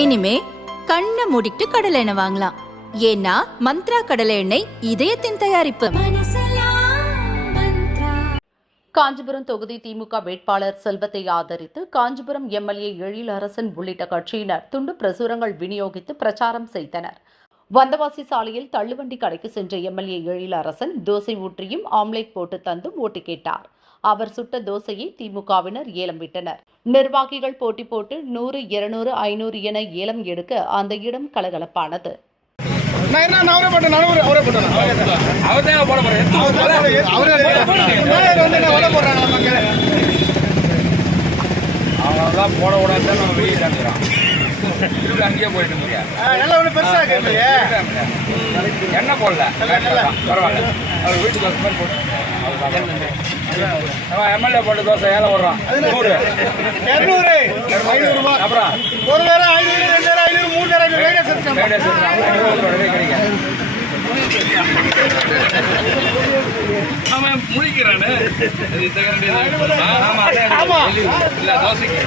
இனிமே கண்ணை மூடிட்டு கடலை எண்ணெய் வாங்கலாம். ஏன்னா மந்த்ரா கடலை எண்ணெய் இதயத்தின் தயாரிப்பு. காஞ்சிபுரம் தொகுதி திமுக வேட்பாளர் செல்வத்தை ஆதரித்து காஞ்சிபுரம் எம்எல்ஏ எழிலரசன் உள்ளிட்ட கட்சியினர் துண்டு பிரசுரங்கள் விநியோகித்து பிரச்சாரம் செய்தனர். வந்தவாசி சாலையில் தள்ளுவண்டி கடைக்கு சென்ற எம்எல்ஏ எழிலரசன் தோசை ஊற்றியும் ஆம்லேட் போட்டு தந்தும் ஓட்டு கேட்டார். அவர் சுட்ட தோசையை திமுகவினர் ஏலம் விட்டனர். நிர்வாகிகள் போட்டி போட்டு 100, 200, 500 என ஏலம் எடுக்க அந்த இடம் கலகலப்பானது. அங்கேயே போயிட்டு என்ன போடல பரவாயில்ல. அவர் வீட்டுக்கு எம்எல்ஏ போட்டு தோசை ஏலம் விடுறான் 100, 200, அப்புறம் ஒரு நேரம் 500, 2 நேரம் 500, 3 நேரம் கிடைக்கும். அவன் முழிக்கிறானு தோசைக்கு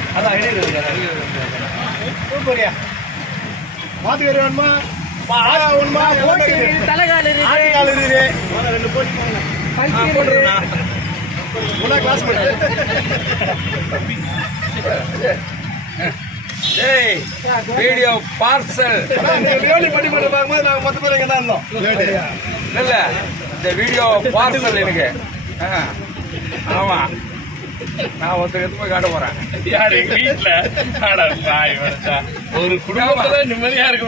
மாத்துக்கறி வேணுமா, வேணுமா, தலைகாலு கிளாஸ் வீடியோ பார்சல் பார்க்கும்போது நாங்கள் மொத்த பேர் எங்கே தான் இருந்தோம். இல்லை இந்த வீடியோ பார்சல் எனக்கு ஆமாம் நான் ஒருத்தர் போய் காட்ட போறேன். யாரு வீட்டுல ஒரு குடும்பத்துல நிம்மதியா இருக்க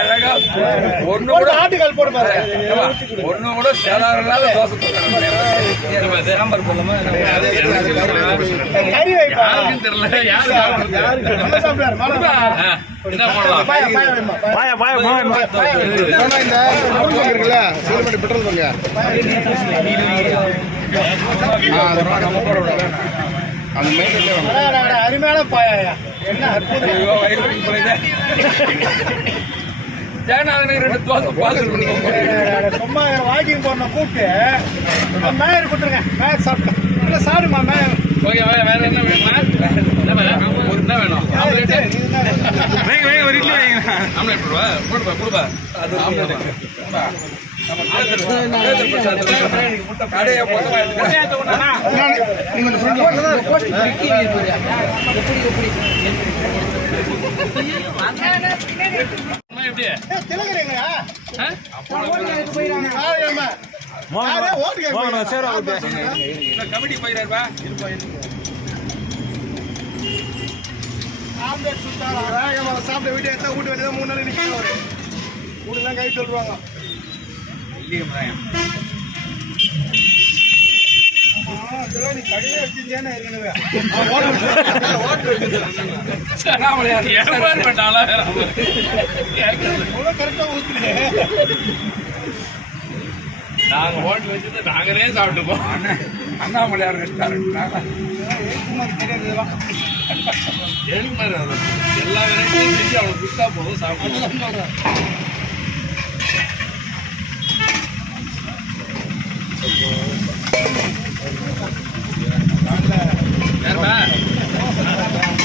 அழகா ஒண்ணு கூட ஆட்டுக்கால் போட ஒண்ணு கூட சேதாரம் இல்லாத தோசை சாம்பார் போடலாமா தெரியல. பெட்ரோல் பங்க அருமையான பாயா என்ன சும்மா வாக்கிங் போன கூப்பிட்டு மேயர் கொடுத்துருங்க. மேயர் சாப்பிட்டேன் சாப்பிடுமா மேயர். வேற என்ன வேணுமா? ஒரு என்ன வேணும்? ஒரு இட்லி ஆம்லேட் போடுவா கொடுப்பா. அது கமிட்டி போயிடாருப்பா. சாப்பிட்ட வீட்டு வீட்டு வெளியே 3 நாள் நிற்கிறாரு. வீடுலாம் கை சொல்லுவாங்க. நாங்க ஹோட்டல் வச்சு நாங்களே சாப்பிட்டுப்போம். அண்ணாமலையார் ரெஸ்டாரண்ட் எல்லா வெரைட்டியும் செஞ்சு அவனுக்கு கொடுத்தா போதும் சாப்பிடுவோம்.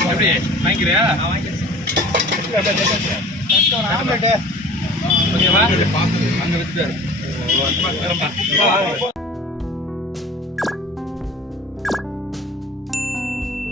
எப்படி வாங்கிக்கிறியா? ஓகேவா? அங்க வச்சுட்டாரு.